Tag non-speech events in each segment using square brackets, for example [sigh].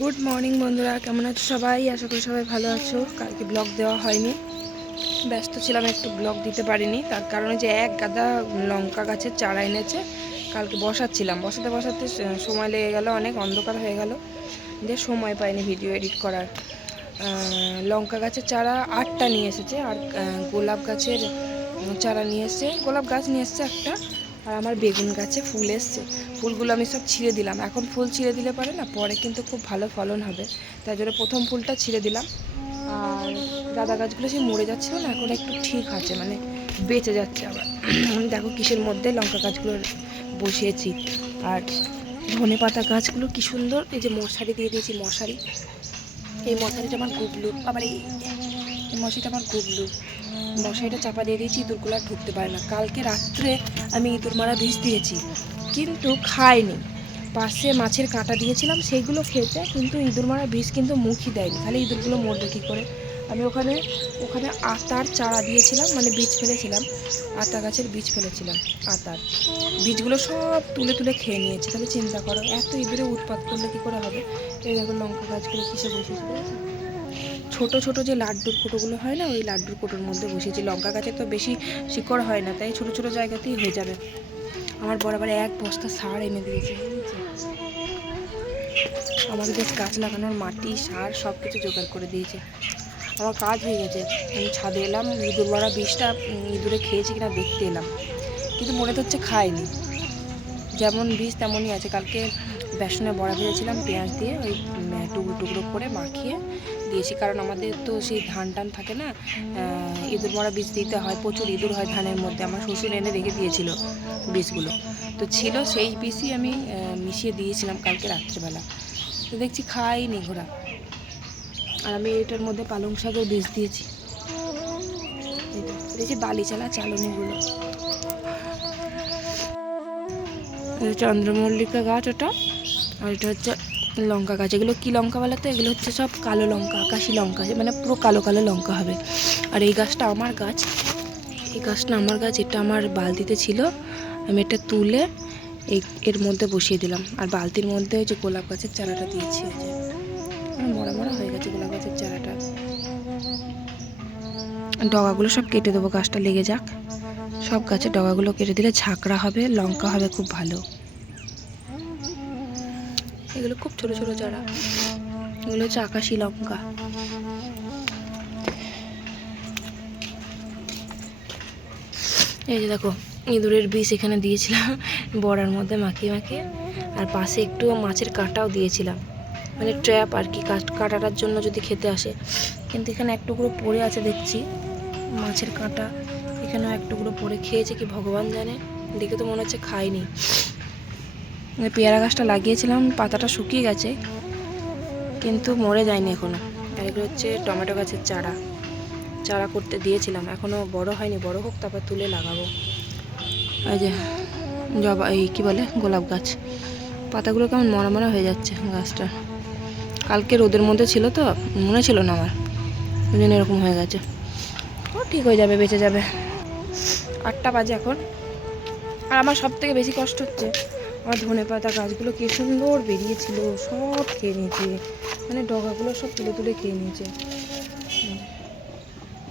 Good morning বন্ধুরা। কেমন আছো সবাই? আশা করি সবাই ভালো আছো। কালকে ব্লগ দেওয়া হয়নি। ব্যস্ত ছিলাম, একটু ব্লগ দিতে পারিনি। তার কারণে যে এক গাদা লঙ্কা গাছের চারা এনেছে। কালকে বসাচ্ছিলাম। বসাতে বসাতে সময় লেগে গেল, অনেক অন্ধকার হয়ে গেল। যে সময় পাইনি ভিডিও এডিট করার। লঙ্কা গাছের চারা আটটা নিয়ে এসেছে। আর গোলাপ গাছের চারা নিয়ে এসছে। গোলাপ গাছ নিয়ে এসছে একটা। আর আমার বেগুন গাছে ফুল এসছে। ফুলগুলো আমি সব ছিঁড়ে দিলাম। এখন ফুল ছিঁড়ে দিলে পারে না? পরে কিন্তু খুব ভালো ফলন হবে। তাই জন্য প্রথম ফুলটা ছিঁড়ে দিলাম। আর গাঁদা গাছগুলো সেই মরে যাচ্ছিল না, এখন একটু ঠিক আছে মানে বেঁচে যাচ্ছে আবার। আমি দেখো কিসের মধ্যে লঙ্কা গাছগুলো বসিয়েছি। আর ধনে পাতা গাছগুলো কি সুন্দর, এই যে মশারি দিয়ে দিয়েছি, মশারি। এই মশারিটা আমার গুবলু আবার এই এই মশারিটা আমার গুবলু মশারিটা চাপা দিয়ে দিয়েছি ইঁদুরগুলো আর ঢুকতে পারে না। কালকে রাত্রে আমি ইঁদুর মারা বিষ দিয়েছি, কিন্তু খায়নি। পাশে মাছের কাঁটা দিয়েছিলাম সেইগুলো খেয়েছে, কিন্তু ইঁদুর মারা বিষ কিন্তু মুখই দেয়নি। তাহলে ইঁদুরগুলো মরবে কী করে? আমি ওখানে ওখানে আতার চারা দিয়েছিলাম মানে বীজ ফেলেছিলাম, আতা গাছের বীজ ফেলেছিলাম, আতার। বীজগুলো সব তুলে তুলে খেয়ে নিয়েছে। তাহলে চিন্তা করো, এত ইঁদুরে উৎপাত করলে কী করে হবে? এই দেখো লঙ্কা গাছগুলো কিসে বসেছিল ছোট ছোট যে লাড্ডুর কোটোগুলো হয় না, ওই লাড্ডুর কোটোর মধ্যে বসেছি লঙ্কা গাছে তো বেশি শিকড় হয় না, তাই ছোট ছোট জায়গাতেই হয়ে যাবে। আমার বরাবর এক বস্তা সার এনে দিয়েছে আমাদের গাছ লাগানোর মাটি, সার সব কিছু জোগাড় করে দিয়েছে। আমার কাজ হয়ে গেছে। আমি ছাদে এলাম, ইঁদুর মারা বিষটা ইঁদুরে খেয়েছে কিনা দেখতে এলাম। কিন্তু মনে তো হচ্ছে খায়নি। যেমন বীজ তেমনই আছে। কালকে বেসনে বড়া ভেজেছিলাম, পেঁয়াজ দিয়ে ওই টুকরো টুকরো করে মাখিয়ে দিয়েছি, কারণ আমাদের তো সেই ধান টান থাকে না ইঁদুর মরা বীজ দিতে হয়, প্রচুর ইঁদুর হয় ধানের মধ্যে, আমার শ্বশুর এনে রেখে দিয়েছিল বীজগুলো। তো ছিল সেই বীজই আমি মিশিয়ে দিয়েছিলাম কালকে রাত্রেবেলা। তো দেখছি খাইনি ঘোড়া। আর আমি এটার মধ্যে পালং শাকের বীজ দিয়েছি। দেখছি বালি চালা চালনিগুলো। চন্দ্রমল্লিকা গাছ ওটা, আর এটা হচ্ছে লঙ্কা গাছ, এগুলো কী লঙ্কা বলে তো? এগুলো হচ্ছে সব কালো লঙ্কা, আকাশি লঙ্কা মানে পুরো কালো কালো লঙ্কা হবে। আর এই গাছটা আমার গাছ, এই গাছটা আমার গাছ, এটা আমার বালতিতে ছিল, আমি এটা তুলে এর মধ্যে বসিয়ে দিলাম। আর বালতির মধ্যে ওই যে গোলাপ গাছের চারাটা দিয়েছি মানে মরা মরা হয়ে গেছে গোলাপ গাছের চারাটা। ডগাগুলো সব কেটে দেবো, গাছটা লেগে যাক। সব গাছের ডগাগুলো কেটে দিলে ঝাঁকড়া হবে, লঙ্কা হবে, খুব ভালো। এগুলো খুব ছোট ছোট চারা। এগুলো হচ্ছে আকাশি লঙ্কা। এই যে দেখো, ইঁদুরের বিষ এখানে দিয়েছিলাম, বড়ার মধ্যে মাখিয়ে মাখিয়ে। আর পাশে একটু মাছের কাঁটাও দিয়েছিলাম। মানে ট্র্যাপ আর কি, কাট- কাটাটার জন্য যদি খেতে আসে। কিন্তু এখানে এক টুকরো পড়ে আছে দেখছি, মাছের কাঁটা। এখানেও এক টুকরো পড়ে, খেয়েছে কি ভগবান জানে। দেখে তো মনে হচ্ছে খায়নি পেয়ারা গাছটা লাগিয়েছিলাম, পাতাটা শুকিয়ে গেছে, কিন্তু মরে যায়নি এখনও আর এগুলো হচ্ছে টমেটো গাছের চারা। চারা করতে দিয়েছিলাম এখনও বড় হয়নি, বড় হোক, তারপর তুলে লাগাবো। এই যে জবা, এই কী বলে, গোলাপ গাছ। পাতাগুলো কেমন মরা মরা হয়ে যাচ্ছে গাছটা। কালকে রোদের মধ্যে ছিল তো, মনে ছিল না আমার। ওই জন্য এরকম হয়ে গেছে। ও, ঠিক হয়ে যাবে, বেঁচে যাবে। আটটা বাজে এখন। আর আমার সব থেকে বেশি কষ্ট হচ্ছে আমার ধনে পাতা গাছগুলো কি সুন্দর বেরিয়েছিল, সব খেয়ে নিয়েছে। মানে ডগাগুলো সব তুলে তুলে খেয়ে নিয়েছে।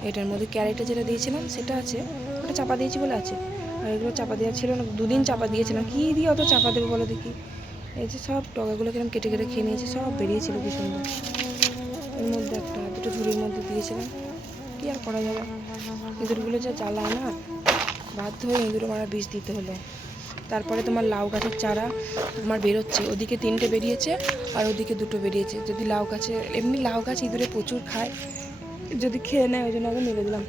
এটার মধ্যে ক্যারেটে যেটা দিয়েছিলাম, সেটা আছে। ওটা চাপা দিয়েছি বলে আছে। আর এগুলো চাপা দেওয়া ছিল না, দুদিন চাপা দিয়েছিলাম। কী দিয়ে অত চাপা দেবে বলো দেখি? এই যে সব ডগাগুলো কিরম কেটে কেটে খেয়ে নিয়েছে, সব বেরিয়েছিল কি সুন্দর। এর মধ্যে একটা, দুটো ঝুড়ির মধ্যে দিয়েছিলাম। কি আর করা যাবে? ইঁদুরগুলো যা জ্বালায় না, বাধ্য হয়ে ইঁদুর মারা বিষ দিতে হলো। তারপরে তোমার লাউ গাছের চারা আমার বেরোচ্ছে। ওদিকে তিনটে বেরিয়েছে আর ওদিকে দুটো বেরিয়েছে। যদি লাউ গাছে, এমনি লাউ গাছ ইঁদুরে প্রচুর খায়। যদি খেয়ে নেয়, ওই জন্য আমি মেরে দিলাম।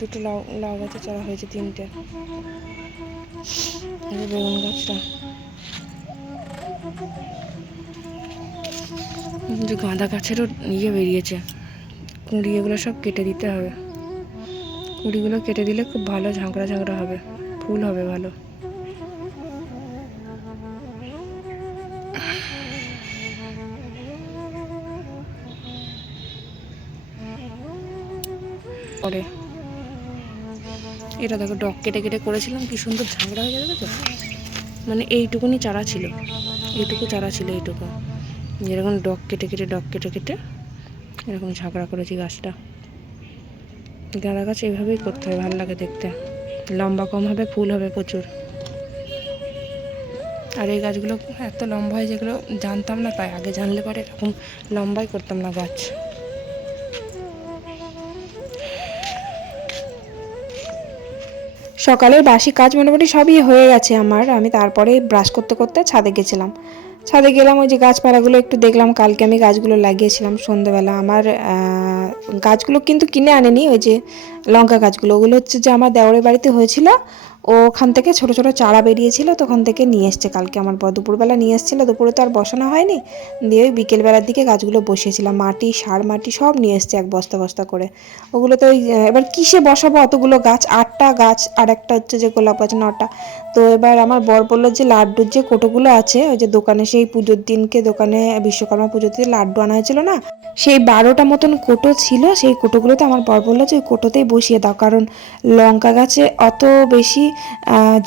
দুটো লাউ লাউ গাছের চারা হয়েছে তিনটে। বেগুন গাছটা। যে গাঁদা গাছেরও ইয়ে বেরিয়েছে। কুঁড়ি এগুলো সব কেটে দিতে হবে। কুঁড়িগুলো কেটে দিলে খুব ভালো ঝাঁকড়া ঝাঁকড়া হবে। ফুল হবে ভালো। পরে। এটা দেখো ডক কেটে কেটে করেছিলাম, কি সুন্দর ঝাঁকড়া হয়ে যাবে তো মানে এইটুকুনি চারা ছিল, এইটুকু চারা ছিল এইটুকু। যেরকম ডগ কেটে কেটে, ডগ কেটে কেটে এরকম ঝাঁকড়া করেছি গাছটা। গাঁদা গাছ এইভাবেই করতে হয়, ভালো লাগে দেখতে। লম্বা কম হবে, ফুল হবে প্রচুর। আর এই গাছগুলো এত লম্বা হয় যেগুলো জানতাম না, তাই আগে জানলে পরে এরকম লম্বাই করতাম না গাছ। সকালের বাসি কাজ মোটামুটি সবই হয়ে গেছে আমার। আমি তারপরে ব্রাশ করতে করতে ছাদে গেছিলাম। ছাদে গেলাম, ওই যে গাছপালাগুলো একটু দেখলাম, কালকে আমি গাছগুলো লাগিয়েছিলাম সন্ধ্যেবেলা আমার গাছগুলো কিন্তু কিনে আনেনি, ওই যে লঙ্কা গাছগুলো। ওগুলো হচ্ছে যে আমার দেওরের বাড়িতে হয়েছিল। ওখান থেকে ছোট ছোট চারা বেরিয়েছিল, তখন থেকে নিয়ে এসছে। কালকে আমার দুপুরবেলা নিয়ে এসেছিল। দুপুরে তো আর বসানো হয়নি। দিয়ে ওই বিকেলবেলার দিকে গাছগুলো বসিয়েছিলাম। মাটি, সার মাটি সব নিয়ে এসছে এক বস্তা বস্তা করে। ওগুলো তো ওই এবার কিসে বসাবো অতগুলো গাছ? আটটা গাছ আর একটা হচ্ছে যে গোলাপ গাছ, নটা। তো এবার আমার বর বলল যে লাড্ডুর যে কোটোগুলো আছে, ওই যে দোকানে সেই পুজোর দিনকে দোকানে বিশ্বকর্মা পুজোতে লাড্ডু আনা হয়েছিল না, সেই বারোটা মতন কোটো ছিল। সেই কোটোগুলোতে আমার বর বলল যে ওই কোটোতেই বসিয়ে দাও, কারণ লঙ্কা গাছে অত বেশি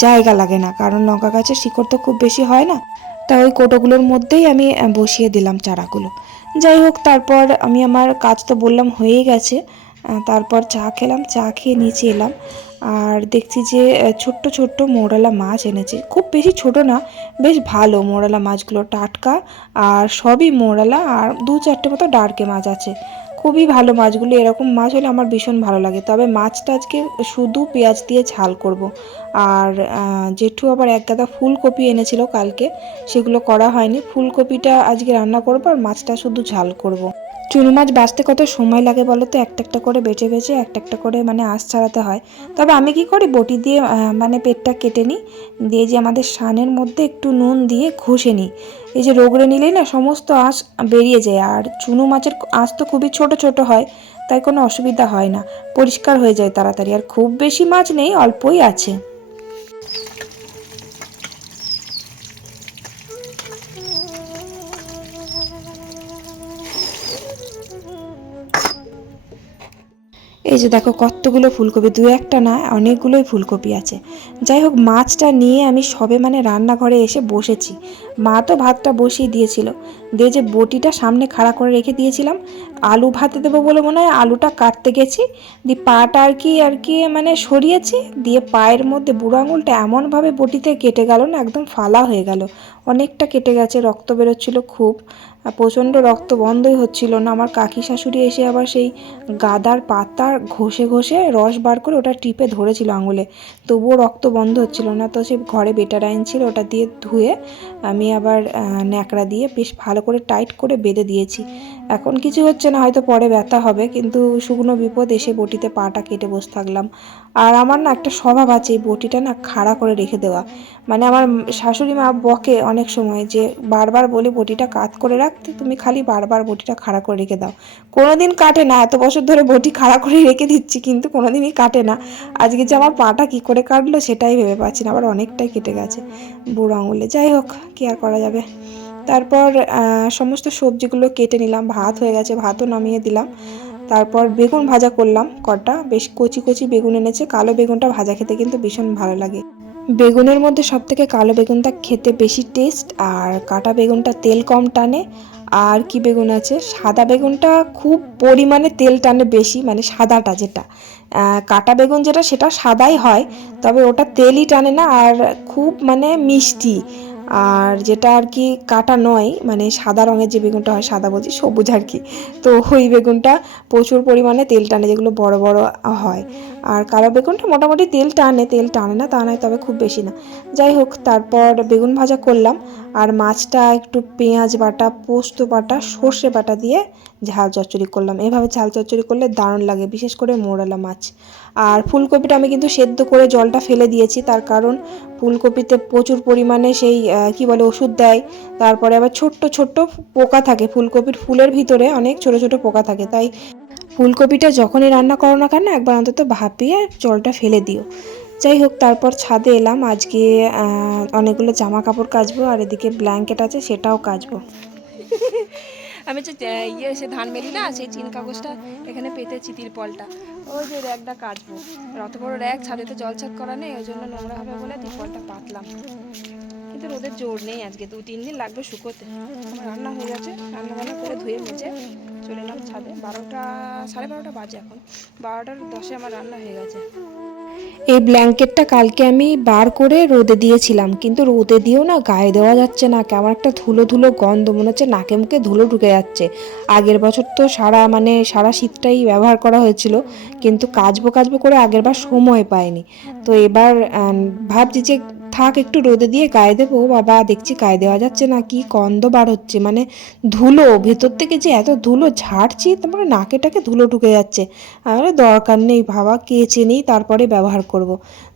জায়গা লাগে না, কারণ লঙ্কা গাছের শিকড় তো খুব বেশি হয় না। তা ওই কোটোগুলোর মধ্যেই আমি বসিয়ে দিলাম চারাগুলো। যাই হোক, তারপর আমি আমার কাজ তো বললাম হয়ে গেছে তারপর চা খেলাম, চা খেয়ে নিচে এলাম। আর দেখছি যে ছোট্ট ছোট্ট মোড়ালা মাছ এনেছে। খুব বেশি ছোট না, বেশ ভালো মোড়ালা মাছগুলো, টাটকা, আর সবই মোড়ালা আর দু চারটে মতো ডার্কে মাছ আছে। খুবই ভালো মাছগুলো, এরকম মাছ হলে আমার ভীষণ ভালো লাগে। তবে মাছটা আজকে শুধু পেঁয়াজ দিয়ে ঝাল করব। আর জেঠু আবার এক গাদা ফুলকপি এনেছিল কালকে, সেগুলো করা হয়নি। ফুলকপিটা আজকে রান্না করব আর মাছটা শুধু ঝাল করব। চুনো মাছ বাঁচতে কত সময় লাগে বলো তো? একটা একটা করে বেছে বেছে একটা একটা করে মানে আঁশ ছাড়াতে হয়। তবে আমি কি করি? বটি দিয়ে মানে পেটটা কেটে নিই। দিয়ে যে আমাদের সানের মধ্যে একটু নুন দিয়ে ঘষে নিই। এই যে রোগড়ে নিলেই না সমস্ত আঁশ বেরিয়ে যায়। আর চুনো মাছের আঁশ তো খুবই ছোট ছোট হয়, তাই কোনো অসুবিধা হয় না। পরিষ্কার হয়ে যায় তাড়াতাড়ি। আর খুব বেশি মাছ নেই, অল্পই আছে। এই যে দেখো কতগুলো ফুলকপি, দু একটা না, অনেকগুলোই ফুলকপি আছে। যাই হোক, মাছটা নিয়ে আমি সবে মানে রান্নাঘরে এসে বসেছি। মা তো ভাতটা বসিয়ে দিয়েছিল। দিয়ে যে বটিটা সামনে খাড়া করে রেখে দিয়েছিলাম, আলু ভাতে দেবো বলে মনে হয় আলুটা কাটতে গেছি। দিয়ে পাটা আর কি আর কি মানে সরিয়েছি। দিয়ে পায়ের মধ্যে বুড়ো আঙুলটা এমনভাবে বটিতে কেটে গেল না, একদম ফালা হয়ে গেল। অনেকটা কেটে গেছে, রক্ত বেরোচ্ছিল খুব। প্রচণ্ড রক্ত বন্ধই হচ্ছিল না। আমার কাকি শাশুড়ি এসে আবার সেই গাদার পাতার ঘষে ঘষে রস বার করে ওটা টিপে ধরেছিল আঙুলে। তবুও রক্ত বন্ধ হচ্ছিল না। তো সে ঘরে বেটারাইন ছিল, ওটা দিয়ে ধুয়ে আমি আবার ন্যাকড়া দিয়ে বেশ ভালো করে টাইট করে বেঁধে দিয়েছি। এখন কিছু হচ্ছে না, হয়তো পরে ব্যথা হবে, কিন্তু শুকনো বিপদ এসে বটিতে পাটা কেটে বসে থাকলাম। আর আমার না একটা স্বভাব আছে, এই বটিটা না খাড়া করে রেখে দেওয়া। মানে আমার শাশুড়ি মা বকে অনেক সময় যে, বারবার বলে বটিটা কাত করে রাখতে তুমি খালি বারবার বটিটা খাড়া করে রেখে দাও। কোনোদিন কাটে না, এত বছর ধরে বটি খাড়া করে রেখে দিচ্ছি, কিন্তু কোনোদিনই কাটে না। আজকে যে আমার পাটা কি করে কাটলো সেটাই ভেবে পাচ্ছি না, আবার অনেকটাই কেটে গেছে বুড়ো আঙুলে। যাই হোক, কি আর করা যাবে? তারপর সমস্ত সবজিগুলো কেটে নিলাম, ভাত হয়ে গেছে, ভাতও নামিয়ে দিলাম। তারপর বেগুন ভাজা করলাম, কটা। বেশ কচি কচি বেগুন এনেছে, কালো বেগুনটা ভাজা খেতে কিন্তু ভীষণ ভালো লাগে। বেগুনের মধ্যে সব থেকে কালো বেগুনটা খেতে বেশি টেস্ট আর কাটা বেগুনটা তেল কম টানে। আর কি বেগুন আছে? সাদা বেগুনটা খুব পরিমাণে তেল টানে বেশি মানে সাদাটা যেটা। কাটা বেগুন যেটা, সেটা সাদাই হয়, তবে ওটা তেলই টানে না, আর খুব মানে মিষ্টি। আর যেটা আর কি কাটা নয় মানে সাদা রঙের যে বেগুনটা হয় সাদা বলছি, সবুজ আর কি। তো ওই বেগুনটা প্রচুর পরিমাণে তেল টানে, যেগুলো বড় বড় হয়। আর কালো বেগুনটা মোটামুটি তেল টানে তেল টানে না, তা নয়, তবে খুব বেশি না। যাই হোক, তারপর বেগুন ভাজা করলাম। আর মাছটা একটু পেঁয়াজ বাটা, পোস্ত বাটা, সর্ষে বাটা দিয়ে ঝাল চচ্চড়ি করলাম। এভাবে ঝাল চচ্চড়ি করলে দারুণ লাগে, বিশেষ করে মোড়ালা মাছ। আর ফুলকপিটা আমি কিন্তু সেদ্ধ করে জলটা ফেলে দিয়েছি, তার কারণ ফুলকপিতে প্রচুর পরিমাণে সেই কি বলে, ওষুধ দেয়। তারপরে আবার ছোট্ট ছোট্ট পোকা থাকে, ফুলকপির ফুলের ভিতরে অনেক ছোট ছোট পোকা থাকে। তাই ফুলকপিটা যখনই রান্না করো না কেন, একবার অন্তত ভাপিয়ে জলটা ফেলে দিও। যাই হোক, তারপর ছাদে এলাম। আজকে অনেকগুলো জামা কাপড় কাচবো, আর এদিকে ব্ল্যাঙ্কেট আছে, সেটাও কাচবো। [laughs] আমি যে ইয়ে সে ধান মেলি না, সেই চিন কাগজটা এখানে পেতেছি তিরপলটা ওই যে র্যাকটা কাটবো। আর অত বড় র্যাক ছাদে তো জল ছাদ করা নেই, ওই জন্য নোংরা হবে বলে তিরপলটা পাতলাম। কিন্তু রোদের জোর নেই আজকে, দু, তিন দিন লাগবে শুকোতে। আমার রান্না হয়ে গেছে রান্না বান্না করে ধুয়ে মেজে চলে এলাম ছাদে। বারোটা, সাড়ে বারোটা বাজে এখন। বারোটার দশে আমার রান্না হয়ে গেছে। এই ব্ল্যাঙ্কেটটা কালকে আমি বার করে রোদে দিয়েছিলাম, কিন্তু রোদে দিয়েও না গায়ে দেওয়া যাচ্ছে না, কেমন একটা ধুলো ধুলো গন্ধ, মনে হচ্ছে নাকে মুখে ধুলো ঢুকে যাচ্ছে। আগের বছর তো সারা মানে সারা শীতটাই ব্যবহার করা হয়েছিল, কিন্তু কাচবো কাজবো করে আগের বার সময় পায়নি তো এবার ভাবছি যে থাক, একটু রোদে দিয়ে গায়ে দেবো। বাবা, দেখছি গায়ে দেওয়া যাচ্ছে না, কি গন্ধ বার হচ্ছে। মানে ধুলো, ভেতর থেকে যে এত ধুলো ঝাড়ছি তারপরে নাকেটাকে ধুলো ঢুকে যাচ্ছে। আর দরকার নেই ভাবা কেচে নেই তারপরে ব্যবহার করব।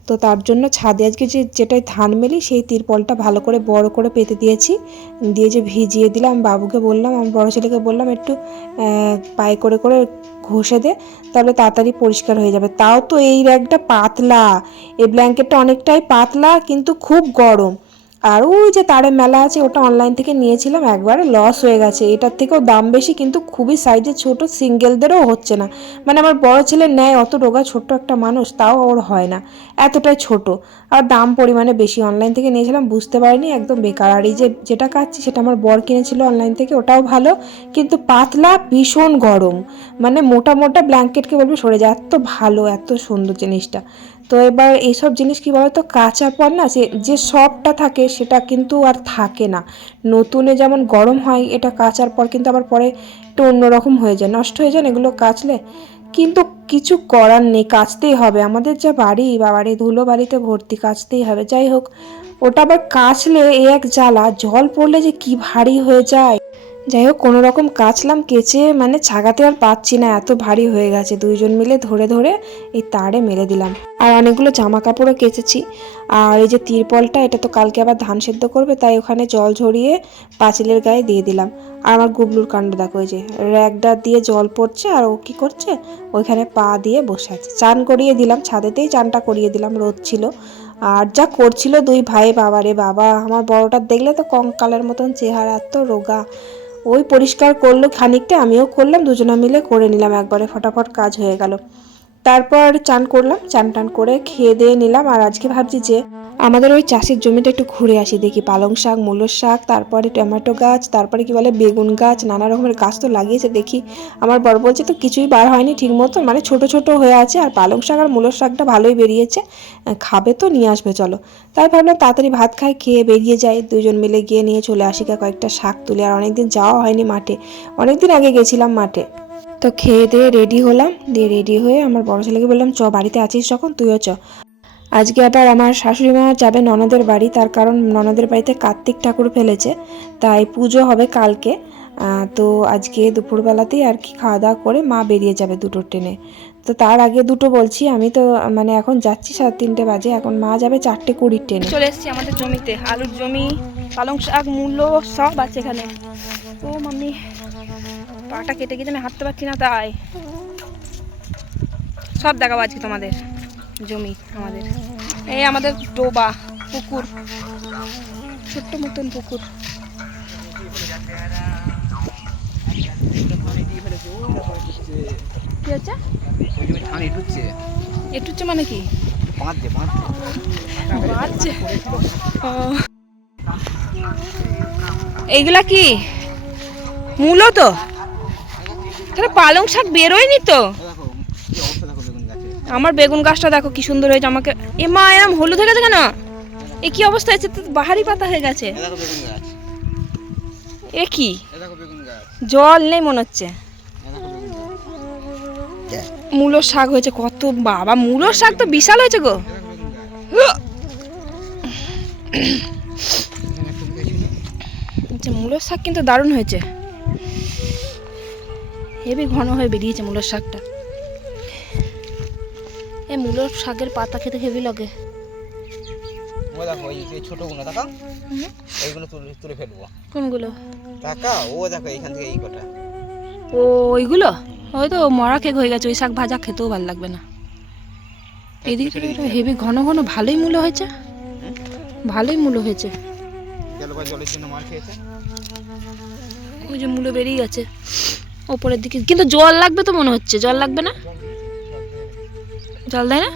তো তার জন্য ছাদে আজকে যে যেটাই ধান মেলি, সেই তিরপলটা ভালো করে, বড় করে পেতে দিয়েছি। দিয়ে যে ভিজিয়ে দিলাম, বাবুকে বললাম, আমার বড় ছেলেকে বললাম, একটু পায়ে করে করে ঘষে দে, তাহলে তাড়াতাড়ি পরিষ্কার হয়ে যাবে। তাও তো এই ব্যাগটা পাতলা। এই ব্ল্যাঙ্কেটটা অনেকটাই পাতলা, কিন্তু খুব গরম। আর ওই যে তারে মেলা আছে, ওটা অনলাইন থেকে নিয়েছিলাম, একবারে লস হয়ে গেছে। এটার থেকেও দাম বেশি, কিন্তু খুবই সাইজে ছোট সিঙ্গেলদেরও হচ্ছে না। মানে আমার বড় ছেলে নেয়, অত রোগা ছোট্ট একটা মানুষ, তাও ওর হয় না। এতটাই ছোট। আর দাম পরিমাণে বেশি। অনলাইন থেকে নিয়েছিলাম, বুঝতে পারিনি, একদম বেকার। আর এই যে যেটা কাচ্ছি সেটা আমার বর কিনেছিল অনলাইন থেকে, ওটাও ভালো, কিন্তু পাতলা ভীষণ গরম। মানে মোটা মোটা ব্ল্যাঙ্কেটকে বলবে, সরে যায়। এত ভালো, এত সুন্দর জিনিসটা। তো এবার এইসব জিনিস কি বলতো কাচার পর না, সে যে সবটা থাকে, সেটা কিন্তু আর থাকে না। নতুনে যেমন গরম হয়, এটা কাচার পর কিন্তু আবার পরে একটু অন্যরকম হয়ে যায়। নষ্ট হয়ে যায় এগুলো কাচলে? কিন্তু কিছু করার নেই, কাচতেই হবে। আমাদের যা বাড়ি বাড়ি ধুলো বাড়িতে ভর্তি, কাচতেই হবে। যাই হোক, ওটা আবার কাচলে এ এক জ্বালা, জল পড়লে যে কি ভারী হয়ে যায়। যাই হোক কোনো রকম কাচলাম, কেচে মানে ছাগাতে আর পাচ্ছি না, এত ভারী হয়ে গেছে। দুইজন মিলে ধরে ধরে এই তারে মেলে দিলাম। আর অনেকগুলো জামা কাপড়ও কেচেছি। আর এই যে তিরপলটা, এটা তো কালকে আবার ধান সেদ্ধ করবে, তাই ওখানে জল ঝরিয়ে পাঁচিলের গায়ে দিয়ে দিলাম। আর আমার গুবলুর কাণ্ড দেখো ওই যে র্যাকডা দিয়ে জল পড়ছে, আর ও কি করছে? ওইখানে পা দিয়ে বসে আছে। চান করিয়ে দিলাম, ছাদেতেই চানটা করিয়ে দিলাম, রোদ ছিল। আর যা করছিল দুই ভাই বাবারে বাবা, আমার বড়টার দেখলে তো কঙ্কালের মতন চেহারা, এত রোগা। ওই পরিষ্কার করল খানিকটা, আমিও করলাম, দুজনা মিলে করে নিলাম, একবারে ফটাফট কাজ হয়ে গেল। তারপর চান করলাম, চান টান করে খেয়ে দিয়ে নিলাম, আর আজকে ভাবছি যে আমাদের ওই চাষের জমিটা একটু ঘুরে আসি, দেখি পালং শাক মূলোর শাক, তারপরে টমেটো গাছ, তারপরে কি বলে বেগুন গাছ, নানা রকমের গাছ তো লাগিয়েছে, দেখি আমার বড় বলছে তো কিছুই বার হয়নি ঠিক মতো মানে ছোট ছোট হয়ে আছে আর পালং শাক আর মূলোর শাকটা ভালোই বেরিয়েছে খাবে তো নিয়ে আসবে, চলো। তাই ভাবলাম তাড়াতাড়ি ভাত খাই, খেয়ে বেরিয়ে যাই দুজন মিলে গিয়ে নিয়ে চলে আসি কয়েকটা শাক তুলে, আর অনেকদিন যাওয়া হয়নি মাঠে, অনেকদিন আগে গেছিলাম মাঠে। তো খেয়ে দিয়ে রেডি হলাম, দিয়ে রেডি হয়ে আমার বড় ছেলেকে বললাম, চ, বাড়িতে আছিস যখন, তুইও চ। আজকে আবার আমার শাশুড়ি মা যাবে ননদের বাড়ি, তার কারণ ননদের বাড়িতে কার্তিক ঠাকুর ফেলেছে, তাই পুজো হবে কালকে। তো আজকে দুপুরবেলাতেই আর কি খাওয়া দাওয়া করে মা বেরিয়ে যাবে দুটো ট্রেনে। তো তার আগে দুটো বলছি, আমি তো মানে এখন যাচ্ছি সাড়ে তিনটে বাজে, এখন মা যাবে চারটে কুড়ির ট্রেনে। চলে এসেছি আমাদের জমিতে, আলুর জমি, পালং শাক মূল্য সব আছে এখানে। ও মাম্মি, পাটা কেটে গেছে, আমি হাঁটতে পারছি না তাই। সব দেখাবো আজকে তোমাদের। জমি আমাদের। এই আমাদের ডোবা পুকুর, ছোট্ট মতন পুকুর। কি হচ্ছে? একটু হচ্ছে মানে কি? বাজছে। ও। এইগুলা কি? মূলো তো? তাহলে পালং শাক বেরোয়নি তো? আমার বেগুন গাছটা দেখো কি সুন্দর হয়েছে আমাকে এ মা এরম হলুদ হয়ে গেছে কেন? এ কি অবস্থা হয়েছে? তো বাহারি পাতা হয়ে গেছে। এ কি? জল নেই মনে হচ্ছে। মূলোর শাক হয়েছে কত বাবা মূলোর শাক তো বিশাল হয়েছে গো। আচ্ছা মূলোর শাক কিন্তু দারুণ হয়েছে। হেবি ঘন হয়ে বেরিয়েছে মূলোর শাকটা। এই মূলোর শাকের পাতা খেতে হেভি লাগে। ও দেখো এই ছোটগুলো দেখা এইগুলো তুলে তুলে ফেলব। কোনগুলো? টাকা ও দেখো এইখান থেকে এই কটা। ও ওইগুলো? ওই তো মরা কেক হয়ে গেছে ওই শাক ভাজা খেতেও ভালো লাগবে না। এদিকে হেভি ঘন ঘন ভালোই মূল্য হয়েছে। ভালোই মূল্য হয়েছে। জলের জন্য মার খেয়েছে। ওই যে মূল্য বেরিয়ে গেছে। ওপরের দিকে কিন্তু জল লাগবে তো মনে হচ্ছে জল লাগবে না? জল দেয় না?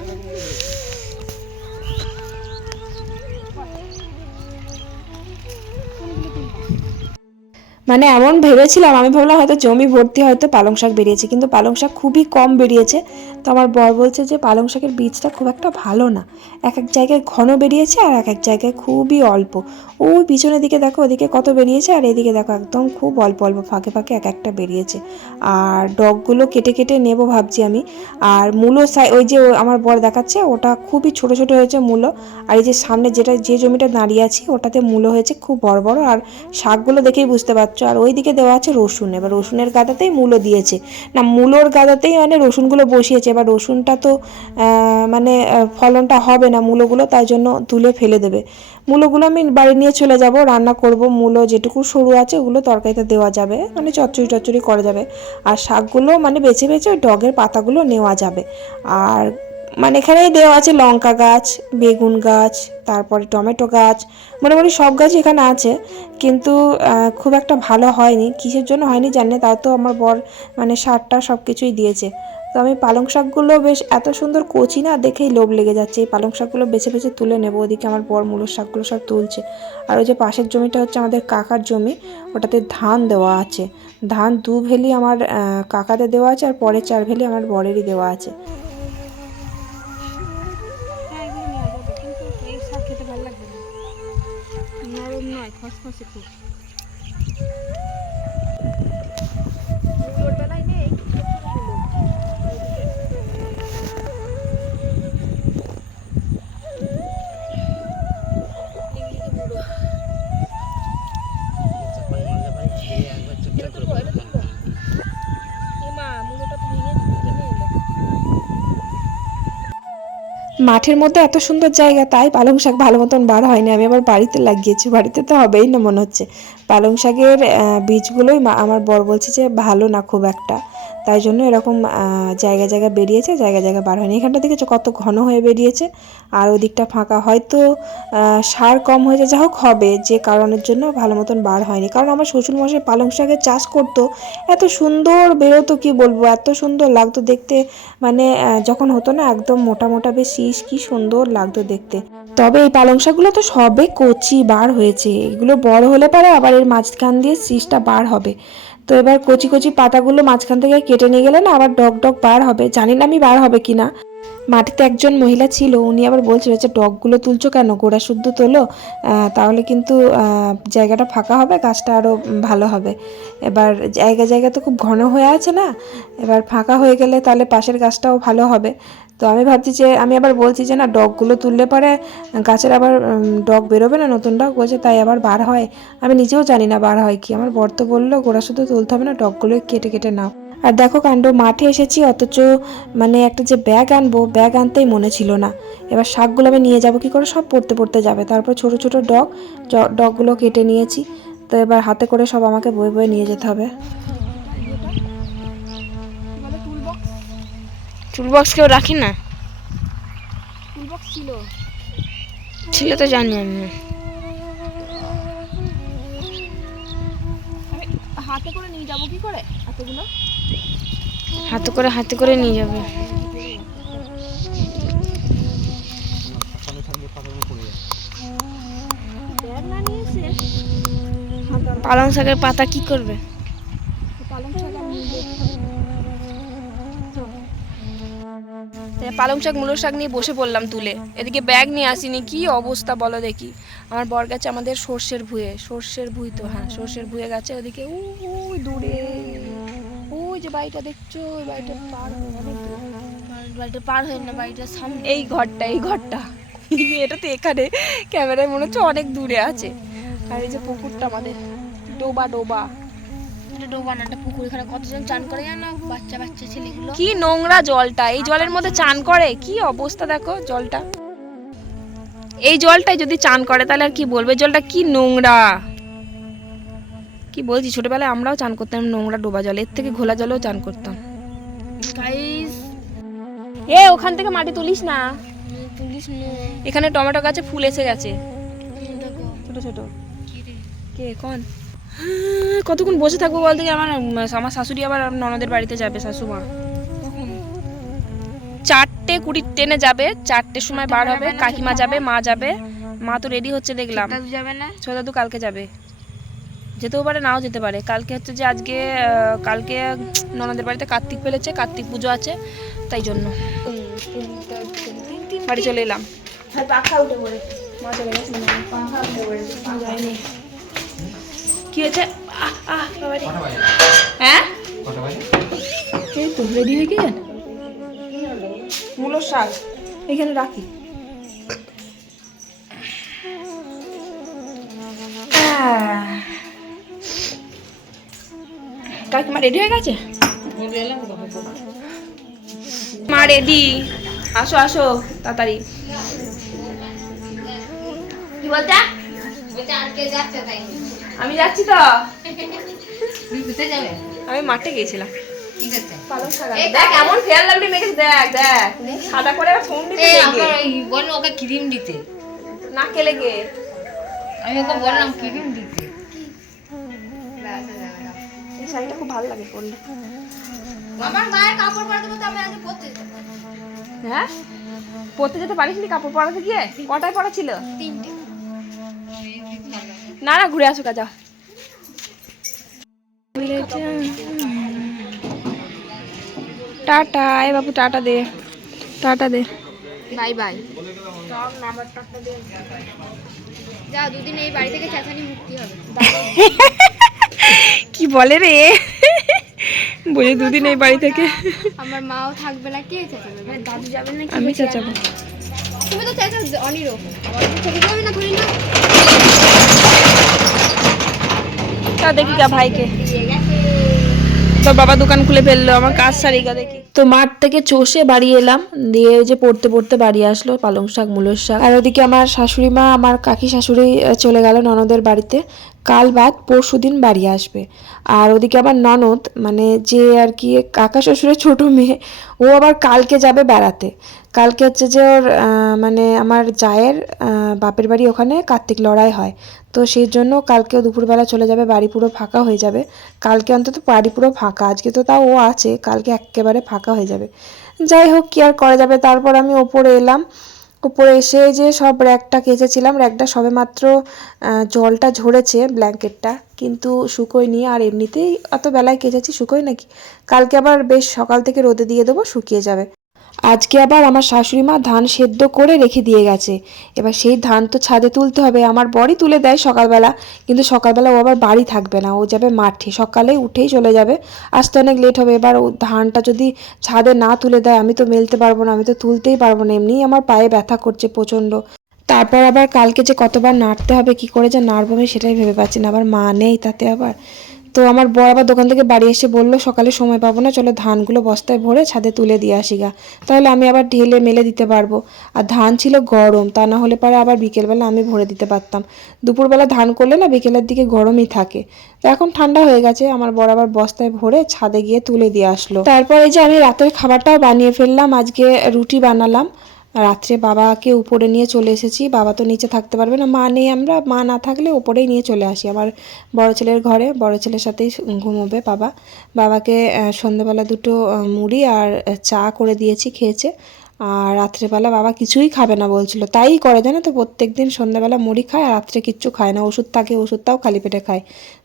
মানে এমন ভেবেছিলাম, আমি ভাবলাম হয়তো জমি ভর্তি, হয়তো পালং শাক বেরিয়েছে, কিন্তু পালং শাক খুবই কম বেরিয়েছে। আমার বর বলছে যে পালং শাকের বীজটা খুব একটা ভালো না। এক এক জায়গায় ঘন বেরিয়েছে আর এক এক জায়গায় খুবই অল্প। ওই পিছনের দিকে দেখো, ওদিকে কত বেরিয়েছে আর এদিকে দেখো একদম খুব অল্প অল্প, ফাঁকে ফাঁকে এক একটা বেরিয়েছে। আর ডগগুলো কেটে কেটে নেব ভাবছি আমি। আর মূলো সাই ওই যে আমার বর দেখাচ্ছে, ওটা খুবই ছোট ছোট হয়েছে মূলো। আর এই যে সামনে যেটা, যে জমিটা দাঁড়িয়ে আছি, ওটাতে মূলো হয়েছে খুব বড় বড়। আর শাকগুলো দেখেই বুঝতে পারছ। আর ওই দিকে দেওয়া আছে রসুন। এবার রসুনের গাদাতেই মূলো দিয়েছে। না, মূলোর গাদাতেই মানে রসুনগুলো বসিয়েছে। এবার রসুনটা তো মানে ফলনটা হবে না মূলোগুলো, তাই জন্য তুলে ফেলে দেবে। মূলোগুলো আমি বাড়ি নিয়ে চলে যাব, রান্না করব, মূলো যেটুকু সরু আছে ওগুলো তরকারিতে দেওয়া যাবে মানে চচ্চড়ি টচ্চড়ি করা যাবে। আর শাকগুলো মানে বেছে বেছে ওই ডগের পাতাগুলো নেওয়া যাবে। আর মানে এখানেই দেওয়া আছে লঙ্কা গাছ, বেগুন গাছ, তারপরে টমেটো গাছ, মোটামুটি সব গাছ এখানে আছে। কিন্তু খুব একটা ভালো হয়নি। কিসের জন্য হয়নি জানি তাও তো আমার বর মানে সারটা সব কিছুই দিয়েছে। তো আমি পালং শাকগুলো বেশ এত সুন্দর কচি না, দেখেই লোভ লেগে যাচ্ছে। এই পালং শাকগুলো বেছে বেছে তুলে নেব, ওদিকে আমার বর মূলোর শাকগুলো সব তুলছে। আর ওই যে পাশের জমিটা হচ্ছে আমাদের কাকার জমি, ওটাতে ধান দেওয়া আছে। ধান দু ভেলি আমার কাকাতে দেওয়া আছে আর পরে চার ভেলি আমার বরেরই দেওয়া আছে। মাঠের মধ্যে এত সুন্দর জায়গা, তাই পালং শাক ভালো মতন বার হয়নি। আমি আবার বাড়িতে লাগিয়েছি। বাড়িতে তো হবেই না, মনে হচ্ছে। পালং শাকের বীজগুলোই আমার বর বলছে যে ভালো না খুব একটা। তাই জন্য এরকম জায়গা জায়গা বেরিয়েছে, জায়গা জায়গা বার হয়নি। এখানটা দেখেছ কত ঘন হয়ে বেরিয়েছে? আর ওদিকটা ফাঁকা। হয়তো সার কম হয়েছে, যা হোক হবে, যে কারণের জন্য ভালো মতন বার হয়নি। কারণ আমার শ্বশুরমশাই পালং শাকের চাষ করতো, এত সুন্দর বেরোতো, কি বলব? এত সুন্দর লাগতো দেখতে। মানে যখন হতো না, একদম মোটা মোটা বেশ শীষ কি সুন্দর লাগতো দেখতে। তবে এই পালং শাকগুলো তো সবে কচি বার হয়েছে। এগুলো বড় হলে পরে আবার এর মাঝখান দিয়ে শীষটা বার হবে। তো এবার কচি কচি পাতাগুলো মাঝখান থেকে কেটে নিয়ে গেলে না আবার ডগ ডগ বার হবে। জানি না আমি বার হবে কি না মাটিতে একজন মহিলা ছিল, উনি আবার বলছিল যে, ডগগুলো তুলছো কেন? গোড়া শুদ্ধ তোলো তাহলে কিন্তু জায়গাটা ফাঁকা হবে, গাছটা আরও ভালো হবে। এবার জায়গা জায়গা তো খুব ঘন হয়ে আছে না, এবার ফাঁকা হয়ে গেলে তাহলে পাশের গাছটাও ভালো হবে। তো আমি ভাবছি যে, আমি আবার বলছি যে না, ডগগুলো তুললে পরে গাছের আবার ডগ বেরোবে না, নতুন ডগ, বলছে তাই আবার বার হয়। আমি নিজেও জানি না বার হয় কি। আমার বর তো বলল গোড়া শুধু তুলতে হবে না, ডগগুলো কেটে কেটে নাও। আর দেখো কাণ্ড, মাঠে এসেছি, অথচ মানে একটা যে ব্যাগ আনব, ব্যাগ আনতেই মনে ছিল না। এবার শাকগুলো আমি নিয়ে যাব, কি করে? সব পড়তে পড়তে যাবে। তারপর ছোট ছোট ডগ ডগগুলো কেটে নিয়েছি। তো এবার হাতে করে সব আমাকে বয়ে বয়ে নিয়ে যেতে হবে। টুল বক্স কেউ রাখি না? টুলবক্স ছিল। ছিল তো জানি আমি হাতে করে নিয়ে যাব কি করে? এতগুলো? হাতে করে হাতে করে নিয়ে যাবে। পালং শাকের পাতা কি করবে? পালং শাক মূলো শাক নিয়ে বসে পড়লাম তুলে। এদিকে ব্যাগ নিয়ে আসিনি। কি অবস্থা বলো দেখি। আমার বর গেছে আমাদের সর্ষের ভুঁয়ে। সর্ষের ভুঁই তো হ্যাঁ সর্ষের ভুঁয়ে গেছে ওদিকে। ওই দূরে। ওই যে বাড়িটা দেখছ ওই বাড়িটা পার বাড়িটা পার হয়ে না বাড়িটা সামনে। এই ঘরটা এই ঘরটা। এটা তো এখানে। ক্যামেরায় মনে হচ্ছে অনেক দূরে আছে। আর এই যে পুকুরটা আমাদের। ডোবা ডোবা। এটা ডোবা না একটা পুকুর এখানে কতজন চান করে জানো? বাচ্চা বাচ্চা ছেলেগুলো। কি নোংরা জলটা এই জলের মধ্যে চান করে? কি অবস্থা দেখো জলটা। এই জলটাই যদি চান করে তাহলে আর কি বলবে? জলটা কি নোংরা। কি বলছি ছোটবেলায় আমরাও চান করতাম নোংরা ডোবা জলে এর থেকে ঘোলা জলেও চান করতাম। এ ওখান থেকে মাটি তুলিস না। এখানে টমেটো গাছে ফুল এসে গেছে। ছোট ছোট। কে কোন? কতক্ষণ বসে থাকব বলতে কি আমার আমার শাশুড়ি আবার ননদের বাড়িতে যাবে শাশুমা। চারটে কুড়ি ট্রেনে যাবে চারটের সময় বার হবে কাকিমা যাবে মা যাবে মা তো রেডি হচ্ছে দেখলাম। যাবে না? ছোট কালকে যাবে। যেতেও পারে নাও যেতে পারে। কালকে হচ্ছে যে আজকে কালকে ননদের বাড়িতে কার্তিক ফেলেছে কার্তিক পুজো আছে তাই জন্য। বাড়ি চলে এলাম। পাখা উঠে পড়ে মা চলে গেছে। পাখা উঠে কি হয়েছে? আহ আহ বাবারে। হ্যাঁ? এই তো রেডি হয়ে গেলেন মূলোর শাক। এখানে রাখি। কাকিমা রেডি হয়ে গেছে? মা রেডি আসো আসো তাড়াতাড়ি। কি বলতে আমি যাচ্ছি তো। আমি মাঠে গিয়েছিলাম। দেখ এমন ফেয়ার লাগলি মেখেছে দেখ দেখ। সাদা করে ফোন দিতে ওকে ক্রিম দিতে। না কেলে গে আমি ওকে বললাম ক্রিম দিতে। এই শাড়িটা খুব ভালো লাগে পরলে। আমার মায়ের কাপড় পরাতে পরাতে আমি আজ পড়তে হ্যাঁ? পরতে যেতে পারিস নি কাপড় পরাতে গিয়ে? কটায় পড়া ছিল তিনটে। না না ঘুরে আসো কাজা টাটা এ বাবু টাটা দে টাটা দে। Bye bye. যা দুদিন এই বাড়ি থেকে চেঁচানি মুক্তি হবে। [laughs] কি বলে রে? বলে দুদিন এই বাড়ি থেকে। আমার মাও থাকবে না কে চেঁচাবে? দাদু যাবেন না আমি চাচাবো। তুমি তো চেঁচা অনিরো ছবি যাবে না ধরি না তা দেখি গা ভাইকে। তোর বাবা দোকান খুলে ফেলল, আমার কাজ সারি গা দেখি। তো মাঠ থেকে চষে বাড়ি এলাম, দিয়ে যে পড়তে পড়তে বাড়ি আসলো, পালং শাক, মূলের শাক। আর ওদিকে আমার শাশুড়ি মা, আমার কাকি শাশুড়ি চলে গেল ননদের বাড়িতে। কাল বাদ পরশু দিন বাড়ি আসবে। আর ওদিকে আমার ননদ মানে যে আর কি কাকা শ্বশুরের ছোট মেয়ে, ও আবার কালকে যাবে বেড়াতে। কালকে হচ্ছে যে ওর মানে আমার জায়ের বাপের বাড়ি ওখানে কার্তিক লড়াই হয়। তো সেই জন্য কালকে ও দুপুরবেলা চলে যাবে, বাড়ি পুরো ফাঁকা হয়ে যাবে। কালকে অন্তত বাড়ি পুরো ফাঁকা, আজকে তো তাও ও আছে, কালকে একেবারে ফাঁকা হয়ে যাবে। যাই হোক, কি আর করা যাবে? তারপর আমি ওপরে এলাম। উপরে এসে যে সব র্যাকটা কেচেছিলাম, র্যাকটা সবে মাত্র জলটা ঝরেছে ব্ল্যাঙ্কেটটা, কিন্তু শুকোয়নি আর এমনিতেই অত বেলায় কেচেছি, শুকোয় নাকি? কালকে আবার বেশ সকাল থেকে রোদে দিয়ে দেবো, শুকিয়ে যাবে। আজকে আবার আমার শাশুড়ি মা ধান সেদ্ধ করে রেখে দিয়ে গেছে। এবার সেই ধান তো ছাদে তুলতে হবে, আমার বড়ি তুলে দেয় সকালবেলা, কিন্তু সকালবেলা ও আবার বাড়ি থাকবে না, ও যাবে মাঠে, সকালে উঠেই চলে যাবে। আসতে অনেক লেট হবে, এবার ও ধানটা যদি ছাদে না তুলে দেয়, আমি তো মেলতে পারব না, আমি তো তুলতেই পারব না, এমনিই আমার পায়ে ব্যথা করছে প্রচণ্ড। তারপর আবার কালকে যে কতবার নাড়তে হবে, কি করে যে নাড়বো আমি সেটাই ভেবে পাচ্ছি না, আবার মা নেই তাতে আবার। তো আমার বর আবার দোকান থেকে বাড়ি এসে বলল, সকালে সময় পাবো না, চলো ধানগুলো বস্তায় ভরে ছাদে তুলে দিয়ে আসি গা। তাহলে আমি আবার ঢেলে মেলে দিতে পারব। আর ধান ছিল গরম, তা না হলে পরে আবার বিকেলবেলা আমি ভরে দিতে পারতাম। দুপুরবেলা ধান করলে না বিকেলের দিকে গরমই থাকে। তো এখন ঠান্ডা হয়ে গেছে, আমার বর আবার বস্তায় ভরে ছাদে গিয়ে তুলে দিয়ে আসলো। তারপরে যে আমি রাতের খাবারটাও বানিয়ে ফেললাম, আজকে রুটি বানালাম। রাত্রে বাবাকে উপরে নিয়ে চলে এসেছি। বাবা তো নিচে থাকতে পারবে না। মা নেই আমরা। মা না থাকলে উপরেই নিয়ে চলে আসি। আমার বড় ছেলের ঘরে। বড় ছেলের সাথেই ঘুমোবে বাবা। বাবাকে সন্ধ্যেবেলা দুটো মুড়ি আর চা করে দিয়েছি খেয়েছে। আর রাত্রেবেলা বাবা কিছুই খাবে না বলছিল। তাই করে জানো তো প্রত্যেক দিন সন্ধ্যাবেলা মুড়ি খায় আর রাত্রে কিচ্ছু খায় না। ওষুধ থাকে, ওষুধটাও খালি পেটে খায়।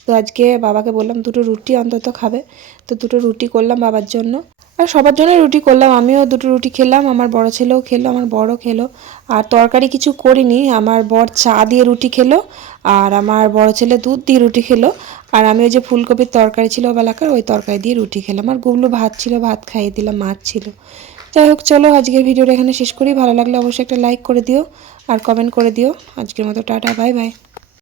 তো আজকে বাবাকে বললাম, দুটো রুটি অন্তত খাবে। তো দুটো রুটি করলাম বাবার জন্য। আর সবার জন্য রুটি করলাম, আমিও দুটো রুটি খেলাম, আমার বড় ছেলেও খেলো, আমার বড় খেলো। আর তরকারি কিছু করিনি, আমার বর চা দিয়ে রুটি খেলো, আর আমার বড় ছেলে দুধ দিয়ে রুটি খেলো। আর আমি ওই যে ফুলকপির তরকারি ছিল বেলাকার ওই তরকারি দিয়ে রুটি খেলাম। আর গুবলু ভাত ছিল, ভাত খাইয়ে দিলাম, মাছ ছিল। যাই হোক, চলো আজকের ভিডিওটা এখানে শেষ করি। ভালো লাগলে অবশ্যই একটা লাইক করে দিও আর কমেন্ট করে দিও। আজকের মতো টাটা বাই বাই